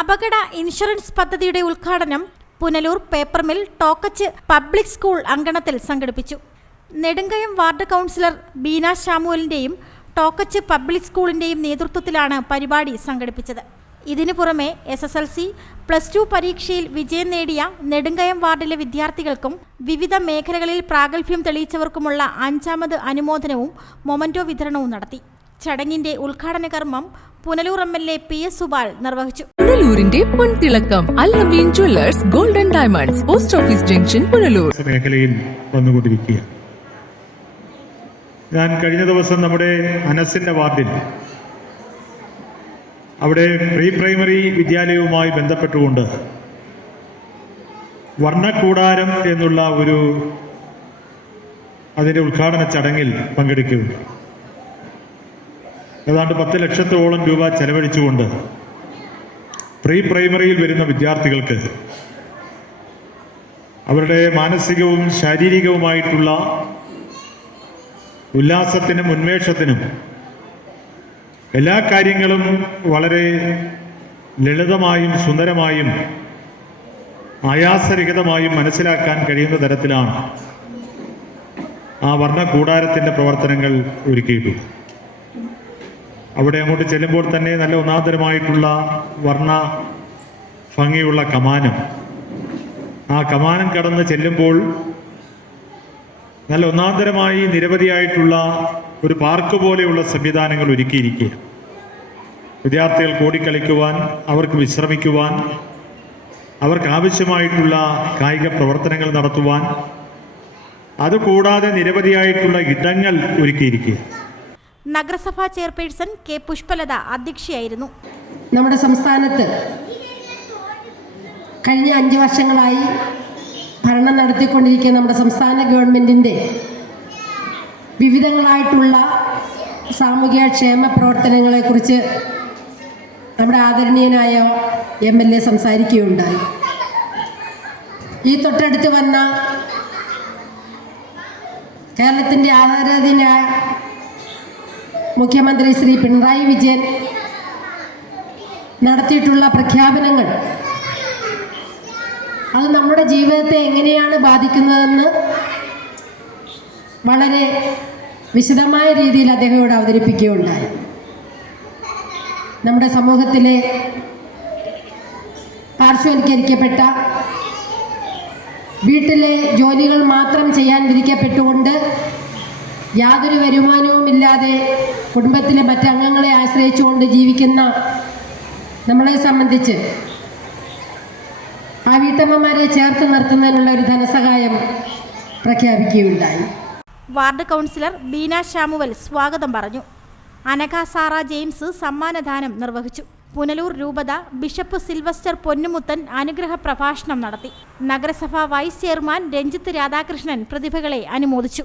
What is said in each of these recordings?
അപകട ഇൻഷുറൻസ് പദ്ധതിയുടെ ഉദ്ഘാടനം Punalur paper mill ടോക്കച്ച് public school അങ്കണത്തിൽ സംഘടിപ്പിച്ചു. നെടുങ്കയം വാർഡ് കൗൺസിലർ ബീന ഷാമുവലിന്റെയും ടോക്കച്ച് പബ്ലിക് സ്കൂളിന്റെയും നേതൃത്വത്തിലാണ് പരിപാടി സംഘടിപ്പിച്ചത്. ഇതിനു പുറമെ S S L C plus two പരീക്ഷയിൽ വിജയം നേടിയ നെടുങ്കയം വാർഡിലെ വിദ്യാർത്ഥികൾക്കും വിവിധ മേഖലകളിൽ പ്രാഗൽഭ്യം തെളിയിച്ചവർക്കുമുള്ള അഞ്ചാമത് അനുമോദനവും മൊമന്റോ വിതരണവും നടത്തി. ചടങ്ങിന്റെ ഉദ്ഘാടന കർമ്മം Punalur M L A P S Subal നിർവഹിച്ചു. പുനലൂരിന്റെ പൊൻതിളക്കം Allameen jewellers golden diamonds post office junction Punalur. മേഖലയിൽ വന്നുകൊണ്ടിരിക്കുക. ഞാൻ കഴിഞ്ഞ ദിവസം നമ്മുടെ അനസിന്റെ വാർഡിൽ അവിടെ പ്രീ പ്രൈമറി വിദ്യാലയവുമായി ബന്ധപ്പെട്ടുകൊണ്ട് വർണക്കൂടാരം എന്നുള്ള ഒരു അതിന്റെ ഉദ്ഘാടന ചടങ്ങിൽ പങ്കെടുക്കുകയുണ്ട് ഏതാണ്ട് പത്ത് ലക്ഷത്തോളം രൂപ ചെലവഴിച്ചുകൊണ്ട് പ്രീ പ്രൈമറിയിൽ വരുന്ന വിദ്യാർത്ഥികൾക്ക് അവരുടെ മാനസികവും ശാരീരികവുമായിട്ടുള്ള ഉല്ലാസത്തിനും ഉന്മേഷത്തിനും എല്ലാ കാര്യങ്ങളും വളരെ ലളിതമായും സുന്ദരമായും ആയാസരഹിതമായും മനസ്സിലാക്കാൻ കഴിയുന്ന തരത്തിലാണ് ആ വർണ കൂടാരത്തിന്റെ പ്രവർത്തനങ്ങൾ ഒരുക്കിയിട്ടുള്ളത്. അവിടെ അങ്ങോട്ട് ചെല്ലുമ്പോൾ തന്നെ നല്ല ഒന്നാന്തരമായിട്ടുള്ള വർണ ഭംഗിയുള്ള കമാനം. ആ കമാനം കടന്ന് ചെല്ലുമ്പോൾ നല്ല ഒന്നാന്തരമായി നിരവധിയായിട്ടുള്ള ഒരു പാർക്ക് പോലെയുള്ള സംവിധാനങ്ങൾ ഒരുക്കിയിരിക്കുക. വിദ്യാർത്ഥികൾ ഓടിക്കളിക്കുവാൻ അവർക്ക് വിശ്രമിക്കുവാൻ അവർക്ക് ആവശ്യമായിട്ടുള്ള കായിക പ്രവർത്തനങ്ങൾ നടത്തുവാൻ. അതുകൂടാതെ നിരവധിയായിട്ടുള്ള ഇടങ്ങൾ ഒരുക്കിയിരിക്കുക. നഗരസഭാ ചെയർപേഴ്സൺ കെ പുഷ്പലത അധ്യക്ഷയായിരുന്നു. നമ്മുടെ സംസ്ഥാനത്ത് കഴിഞ്ഞ അഞ്ച് വർഷങ്ങളായി ഭരണം നടത്തിക്കൊണ്ടിരിക്കുന്ന നമ്മുടെ സംസ്ഥാന ഗവൺമെന്റിന്റെ വിവിധങ്ങളായിട്ടുള്ള സാമൂഹിക ക്ഷേമ പ്രവർത്തനങ്ങളെക്കുറിച്ച് നമ്മുടെ ആദരണീയനായ എം എൽ എ സംസാരിക്കുകയുണ്ടായി. ഈ തൊട്ടടുത്ത് വന്ന കേരളത്തിന്റെ ആദരണീയനായ മുഖ്യമന്ത്രി ശ്രീ പിണറായി വിജയൻ നടത്തിയിട്ടുള്ള പ്രഖ്യാപനങ്ങൾ. അത് നമ്മുടെ ജീവിതത്തെ എങ്ങനെയാണ് ബാധിക്കുന്നതെന്ന് വളരെ വിശദമായ രീതിയിൽ അദ്ദേഹം ഇവിടെ അവതരിപ്പിക്കുകയുണ്ടായി. നമ്മുടെ സമൂഹത്തിലെ പാർശ്വവൽക്കരിക്കപ്പെട്ട വീട്ടിലെ ജോലികൾ മാത്രം ചെയ്യാൻ വിധിക്കപ്പെട്ടുകൊണ്ട് യാതൊരു വരുമാനവുമില്ലാതെ കുടുംബത്തിലെ മറ്റംഗങ്ങളെ ആശ്രയിച്ചുകൊണ്ട് ജീവിക്കുന്ന നമ്മളെ സംബന്ധിച്ച് ആ വീട്ടമ്മമാരെ ചേർത്ത് നിർത്തുന്നതിനുള്ള ഒരു ധനസഹായം പ്രഖ്യാപിക്കുകയുണ്ടായി. വാർഡ് കൗൺസിലർ ബീന ശാമുവൽ സ്വാഗതം പറഞ്ഞു. അനഘ സാറ ജെയിംസ് സമ്മാനദാനം നിർവഹിച്ചു. പുനലൂർ രൂപത ബിഷപ്പ് സിൽവസ്റ്റർ പൊന്നുമുത്തൻ അനുഗ്രഹ പ്രഭാഷണം നടത്തി. നഗരസഭാ വൈസ് ചെയർമാൻ രഞ്ജിത്ത് രാധാകൃഷ്ണൻ പ്രതിഭകളെ അനുമോദിച്ചു.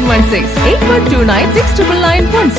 916 8129